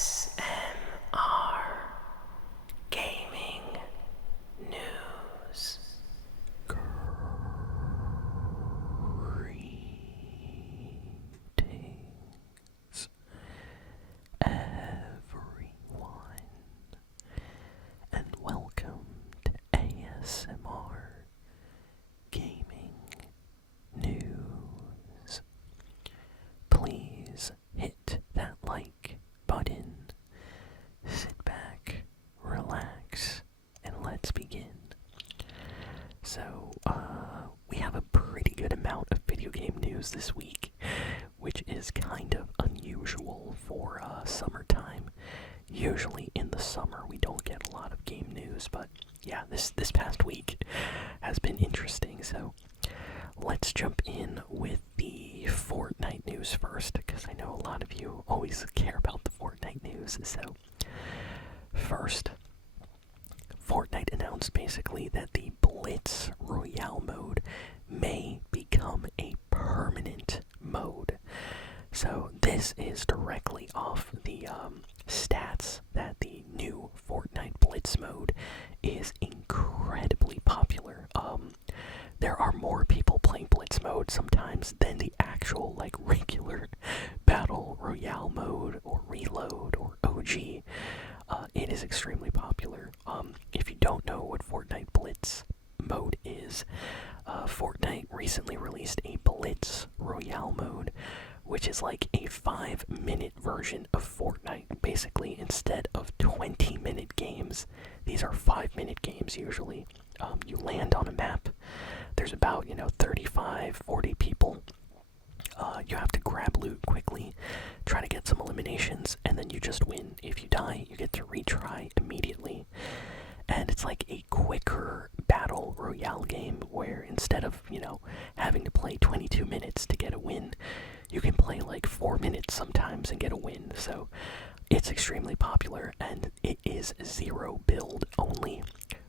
ASMR Gaming News. Greetings, everyone, and welcome to ASMR Gaming News. Please hit that like button, sit back, relax, and let's begin. So, we have a pretty good amount of video game news this week, which is kind of unusual for summertime. Usually in the summer we don't get a lot of game news, but yeah, this past week has been interesting. So let's jump in with the Fortnite news first, because I know a lot of you always care about the Fortnite news. So first, Fortnite announced basically that the Blitz Royale mode may become a permanent mode. So this is directly off the stats that the new Fortnite Blitz mode is incredibly popular. There are more people playing Blitz mode sometimes than the actual regular Battle Royale mode or Reload or OG. It is extremely popular. If you don't know what Fortnite Blitz mode is, Fortnite recently released a Blitz Royale mode, which is like a 5-minute version of Fortnite. Basically, instead of 20-minute games, these are 5-minute games usually. You land on a map. There's about 35, 40 people. You have to grab loot quickly, try to get some eliminations, and then you just win. If you die, you get to retry immediately. And it's like a quicker battle royale game where instead of, having to play 22 minutes to get a win, you can play like 4 minutes sometimes and get a win. So it's extremely popular, and it is 0 build only,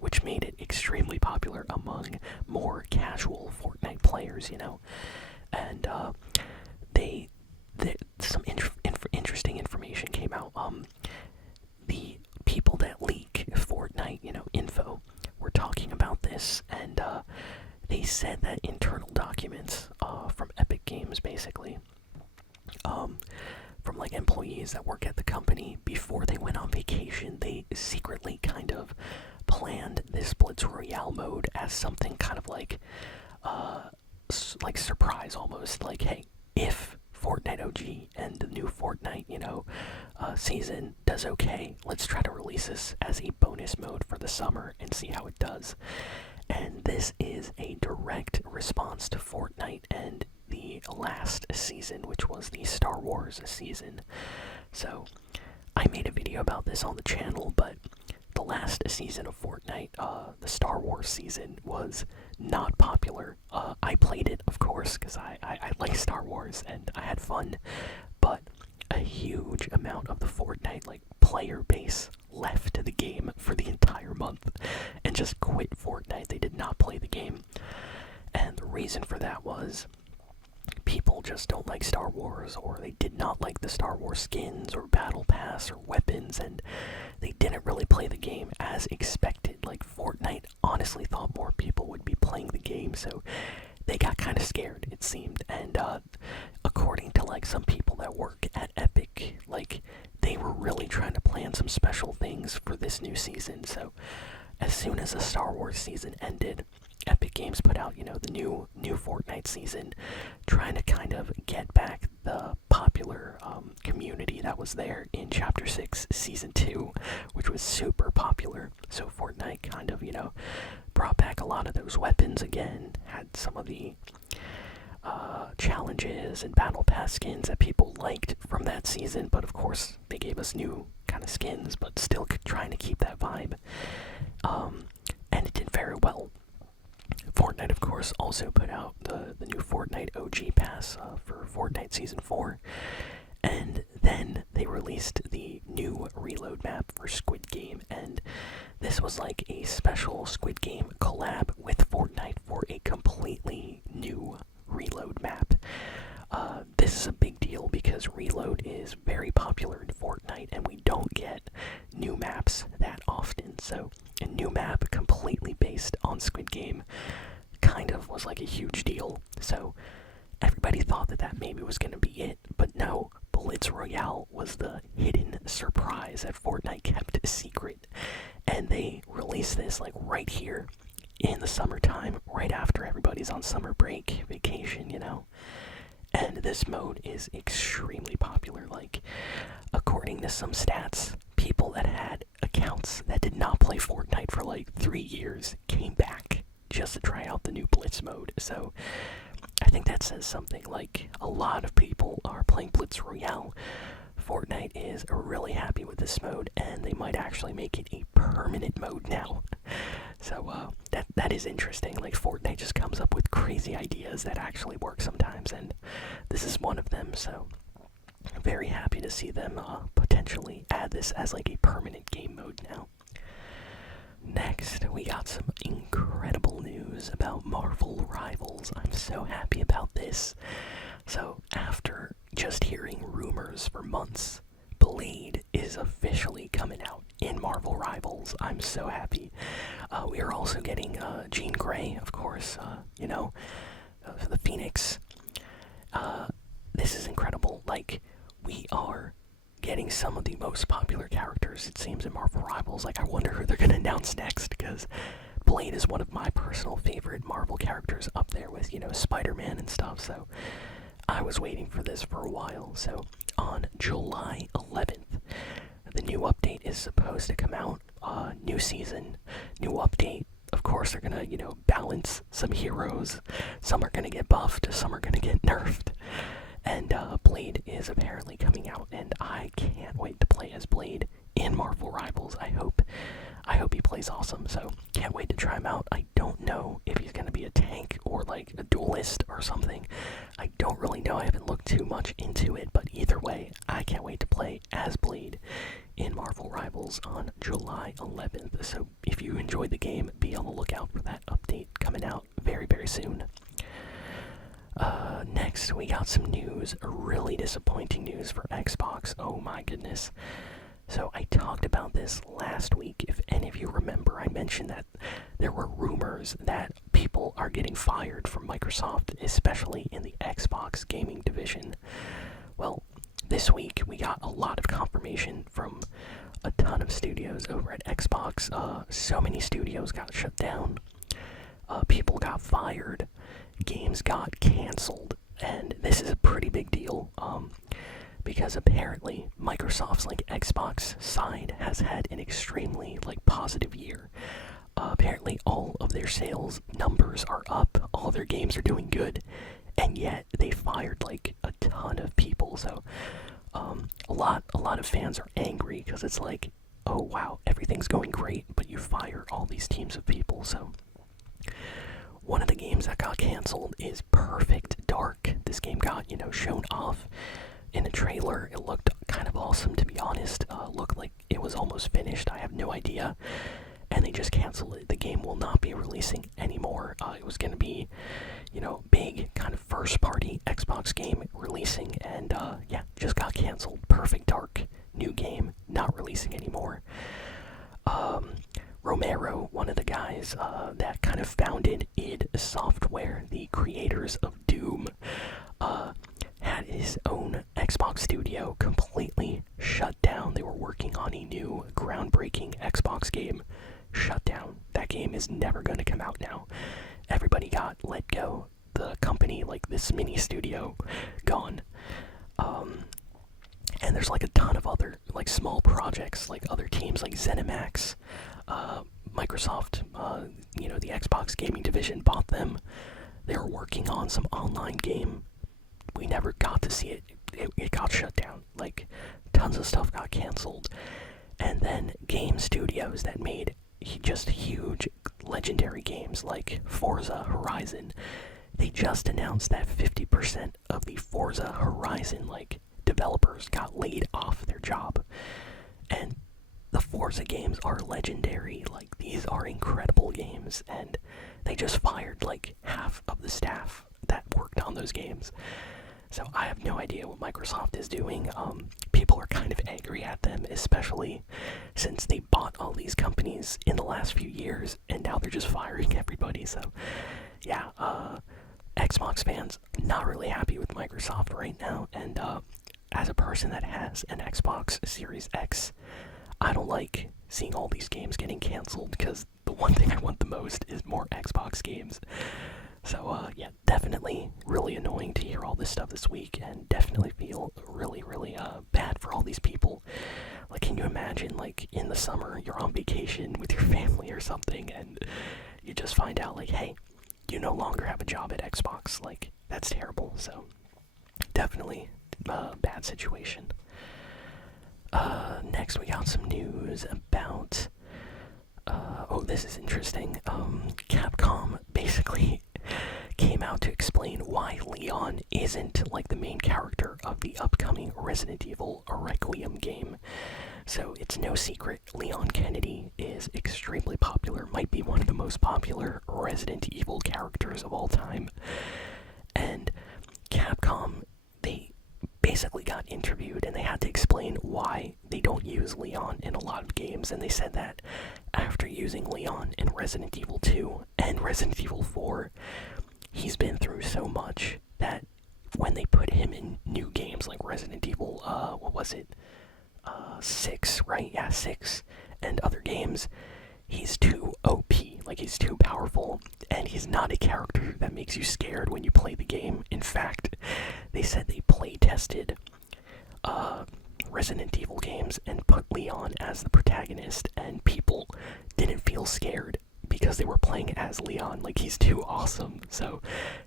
which made it extremely popular among more casual Fortnite players, And some interesting information came out. The people that leak Fortnite, info, were talking about this, and they said that internal documents from Epic Games, basically, from employees that work at the company, before they went on vacation, they secretly kind of planned this Blitz Royale mode as something kind of like surprise almost. Like, hey, if Fortnite OG and the new Fortnite, season does okay, let's try to release this as a bonus mode for the summer and see how it does. And this is a direct response to Fortnite and the last season, which was the Star Wars season. So I made a video about this on the channel, but the last season of Fortnite, the Star Wars season, was not popular. I played it, of course, because I like Star Wars and I had fun, but a huge amount of the Fortnite player base left the game for the entire month and just quit Fortnite. They did not play the game, and the reason for that was people just don't like Star Wars, or they did not like the Star Wars skins or battle pass or weapons, and they didn't really play the game as expected. Fortnite honestly thought more people would be playing the game, so they got kind of scared, it seemed. And according to some people that work at Epic, they were really trying to plan some special things for this new season. So as soon as the Star Wars season ended, Epic Games put out, the new Fortnite season, trying to kind of get back the popular community that was there in Chapter 6 Season 2, which was super popular. So Fortnite kind of, brought back a lot of those weapons again, had some of the challenges and battle pass skins that people liked from that season, but of course they gave us new kind of skins, but still trying to keep that vibe. And it did very well. Fortnite, of course, also put out the new Fortnite OG pass for Fortnite Season 4, and then they released the new Reload map for Squid Game, and this was like a special Squid Game collab with Fortnite for a completely new Reload map. This is a big deal because Reload mode is very popular in Fortnite, and we don't get new maps that often. So a new map completely based on Squid Game kind of was like a huge deal. So everybody thought that maybe was going to be it, but no, Blitz Royale was the hidden surprise that Fortnite kept a secret. And they released this like right here in the summertime, right after everybody's on summer break, vacation, you know. And this mode is extremely popular. Like, according to some stats, people that had accounts that did not play Fortnite for like 3 years came back just to try out the new Blitz mode. So I think that says something. Like, a lot of people are playing Blitz Royale. Fortnite is really happy with this mode, and they might actually make it a permanent mode now. So that is interesting. Like, Fortnite just comes up with crazy ideas that actually work sometimes, and this is one of them. So I'm very happy to see them potentially add this as like a permanent game mode now. Next, we got some incredible news about Marvel Rivals. I'm so happy about this. So, after just hearing rumors for months, Blade is officially coming out in Marvel Rivals. I'm so happy. We are also getting Jean Grey, of course, the Phoenix. This is incredible. Like, we are getting some of the most popular characters, it seems, in Marvel Rivals. Like, I wonder who they're going to announce next, because Blade is one of my personal favorite Marvel characters, up there with, Spider-Man and stuff. So I was waiting for this for a while. So on July 11th, the new update is supposed to come out. New season, new update. Of course, they're gonna, balance some heroes. Some are gonna get buffed, some are gonna get nerfed. And Blade is apparently coming out, and I can't wait to play as Blade in Marvel Rivals. I hope he plays awesome, so can't wait to try him out. I don't know if he's going to be a tank or like a duelist or something. I don't really know. I haven't looked too much into it, but either way, I can't wait to play as Blade in Marvel Rivals on July 11th. So if you enjoyed the game, be on the lookout for that update coming out very, very soon. Next, we got some news, really disappointing news for Xbox. Oh my goodness. So I talked about this last week. If any of you remember, I mentioned that there were rumors that people are getting fired from Microsoft, especially in the Xbox gaming division. Well, this week we got a lot of confirmation from a ton of studios over at Xbox. So many studios got shut down. People got fired. Games got canceled. And this is a pretty big deal. Because apparently Microsoft's Xbox side has had an extremely positive year. Apparently all of their sales numbers are up, all their games are doing good, and yet they fired a ton of people. So a lot of fans are angry because it's oh wow, everything's going great, but you fire all these teams of people. So one of the games that got canceled is Perfect Dark. This game got shown off in a trailer. It looked kind of awesome, to be honest. Looked like it was almost finished. I have no idea. And they just canceled it. The game will not be releasing anymore. It was going to be, big kind of first-party Xbox game releasing. And, just got canceled. Perfect Dark, new game, not releasing anymore. Romero, one of the guys that kind of founded id Software, the creators of Doom, had his own Xbox studio completely shut down. They were working on a new groundbreaking Xbox game. Shut down. That game is never going to come out now. Everybody got let go. The company, this mini studio, gone. And there's a ton of other small projects, other teams like ZeniMax, Microsoft, the Xbox gaming division bought them. They were working on some online game. We never got to see it. It got shut down. Tons of stuff got canceled. And then game studios that made just huge legendary games like Forza Horizon, they just announced that 50% of the Forza Horizon developers got laid off their job. And the Forza games are legendary. These are incredible games, and they just fired half of the staff that worked on those games. So I have no idea what Microsoft is doing. People are kind of angry at them, especially since they bought all these companies in the last few years, and now they're just firing everybody. So yeah, Xbox fans not really happy with Microsoft right now, and as a person that has an Xbox Series X, I don't like seeing all these games getting canceled, because the one thing I want the most is more Xbox games. So yeah, definitely really annoying to hear all this stuff this week, and definitely feel really, really bad for all these people. Like, can you imagine, like, in the summer, you're on vacation with your family or something, and you just find out, like, hey, you no longer have a job at Xbox. Like, that's terrible. So definitely bad situation. Next we got some news about oh, this is interesting. Capcom basically came out to explain why Leon isn't like the main character of the upcoming Resident Evil Requiem game. So it's no secret, Leon Kennedy is extremely popular, might be one of the most popular Resident Evil characters of all time. And Capcom, they basically got interviewed and they had to explain why they don't use Leon in a lot of games. And they said that after using Leon in Resident Evil 2 and Resident Evil 4, he's been through so much that when they put him in new games like Resident Evil, what was it? 6, right? Yeah, 6, and other games, he's too OP, like he's too powerful, and he's not a character that makes you scared when you play the game. In fact, they said they play tested Resident Evil games and put Leon as the protagonist, and people didn't feel scared because they were playing as Leon. Like, he's too awesome. So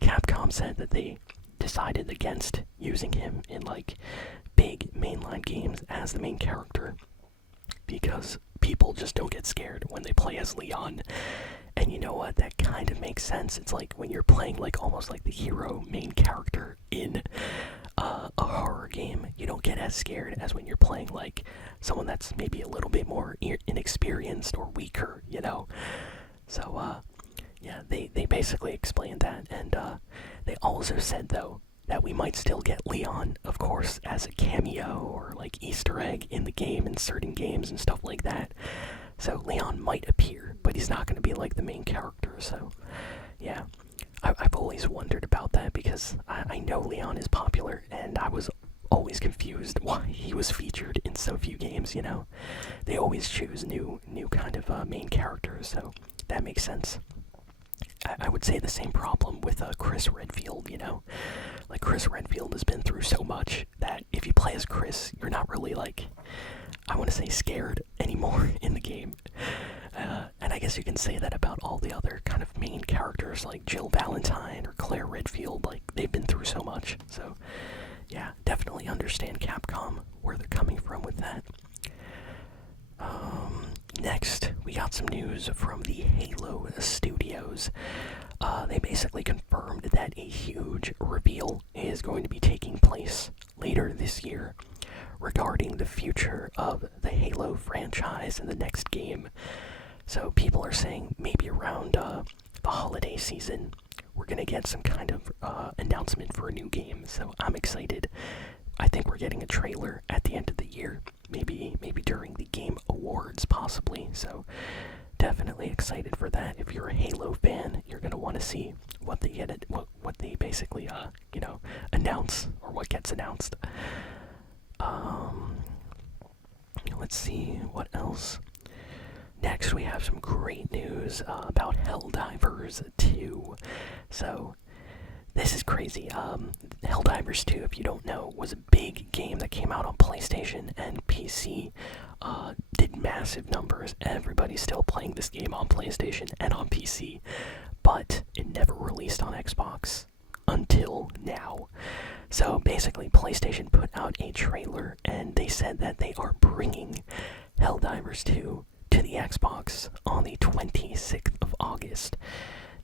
Capcom said that they decided against using him in like big mainline games as the main character because people just don't get scared when they play as Leon. And you know what, that kind of makes sense. It's like when you're playing like almost like the hero main character in a horror game, you don't get as scared as when you're playing like someone that's maybe a little bit more inexperienced or weaker, you know. So yeah, they basically explained that, and they also said though that we might still get Leon, of course, as a cameo or like Easter egg in the game in certain games and stuff like that. So Leon might appear, but he's not going to be like the main character. So yeah, I've always wondered about that because I know Leon is popular, and I was always confused why he was featured in so few games, you know. They always choose new kind of main characters, so that makes sense. I would say the same problem with Chris Redfield, you know. Like, Chris Redfield has been through so much that if you play as Chris, you're not really, like, I want to say scared anymore in the game. And I guess you can say that about all the other kind of main characters, like Jill Valentine or Claire Redfield. Like, they've been through so much. So, yeah, definitely understand Capcom, where they're coming from with that. Next, we got some news from the Halo Studios. They basically confirmed that a huge reveal is going to be taking place later this year regarding the future of the Halo franchise in the next game. So people are saying maybe around the holiday season, we're going to get some kind of announcement for a new game. So I'm excited. I think we're getting a trailer at the end of the year, maybe during the Game Awards possibly. So definitely excited for that. If you're a Halo fan, you're gonna want to see what they get, what they basically you know, announce, or what gets announced. Let's see what else. Next, we have some great news about Helldivers 2. So this is crazy. Helldivers 2, if you don't know, was a big game that came out on PlayStation and PC. Did massive numbers. Everybody's still playing this game on PlayStation and on PC. But it never released on Xbox until now. So basically, PlayStation put out a trailer and they said that they are bringing Helldivers 2 to the Xbox on the 26th of August.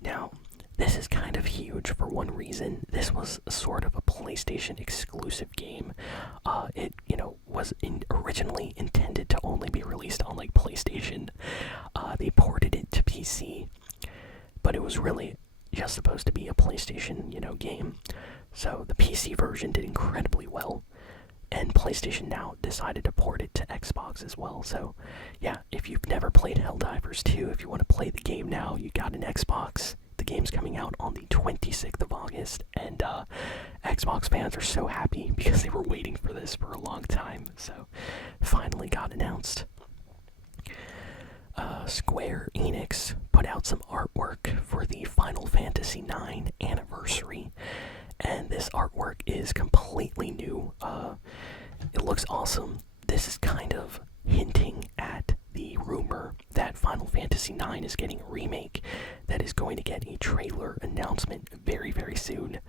Now, this is kind of huge for one reason. This was sort of a PlayStation exclusive game. It, you know, was originally intended to only be released on like PlayStation. They ported it to PC, but it was really just supposed to be a PlayStation, game. So the PC version did incredibly well. And PlayStation now decided to port it to Xbox as well. So, yeah, if you've never played Helldivers 2, if you want to play the game now, you got an Xbox. The game's coming out on the 26th of August, and Xbox fans are so happy because they were waiting for this for a long time. So, finally got announced. Square Enix put out some artwork for the Final Fantasy IX anniversary, and this artwork is completely new. It looks awesome. This is kind of hinting at the rumor that Final Fantasy IX is getting a remake that is going to get a trailer announcement very, very soon.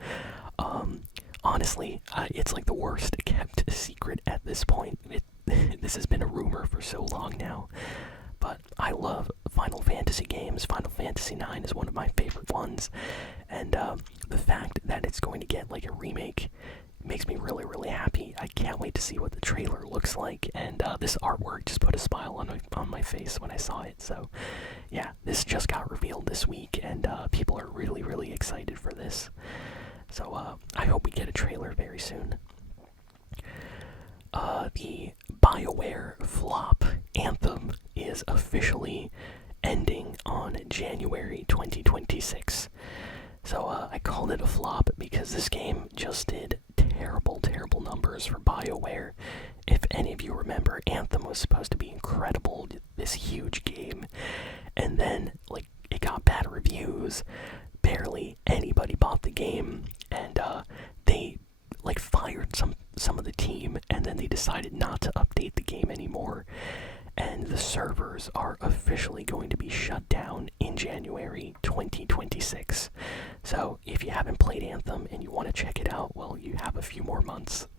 Honestly, it's like the worst kept secret at this point. This has been a rumor for so long now. But I love Final Fantasy games. Final Fantasy IX is one of my favorite ones. And the fact that it's going to get like a remake makes me really, really happy. I can't wait to see what the trailer looks like. And this artwork just put a smile on my face when I saw it. So yeah, this just got revealed this week. And people are really, really excited for this. So I hope we get a trailer very soon. The BioWare flop Anthem is officially ending on January 2026. So I called it a flop because this game just did terrible, terrible numbers for BioWare. If any of you remember, Anthem was supposed to be incredible, this huge game, and then like it got bad reviews. Barely anybody bought the game, and they like fired some of the team, and then they decided not to update the game anymore, and the servers are officially going to be shut down in January 2026. So if you haven't played Anthem and you want to check it out, well, you have a few more months,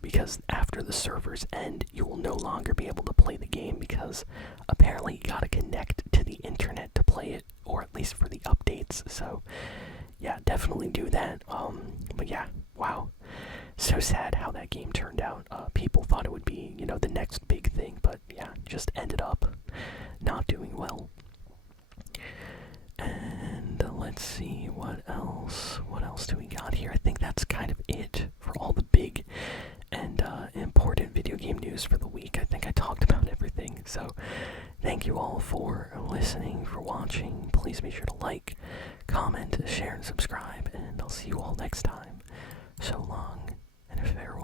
because after the servers end, you will no longer be able to play the game, because apparently you gotta connect to the internet to play it, or at least for the updates. So yeah, definitely do that. But yeah, wow. So sad how that game turned out. People thought it would be, the next big thing, but yeah, just ended up not doing well. And let's see, what else? What else do we got here? I think that's kind of it for all the big and important video game news for the week. I think I talked about everything. So thank you all for listening, for watching. Please be sure to like, comment, share, and subscribe, and I'll see you all next time. So long, and farewell.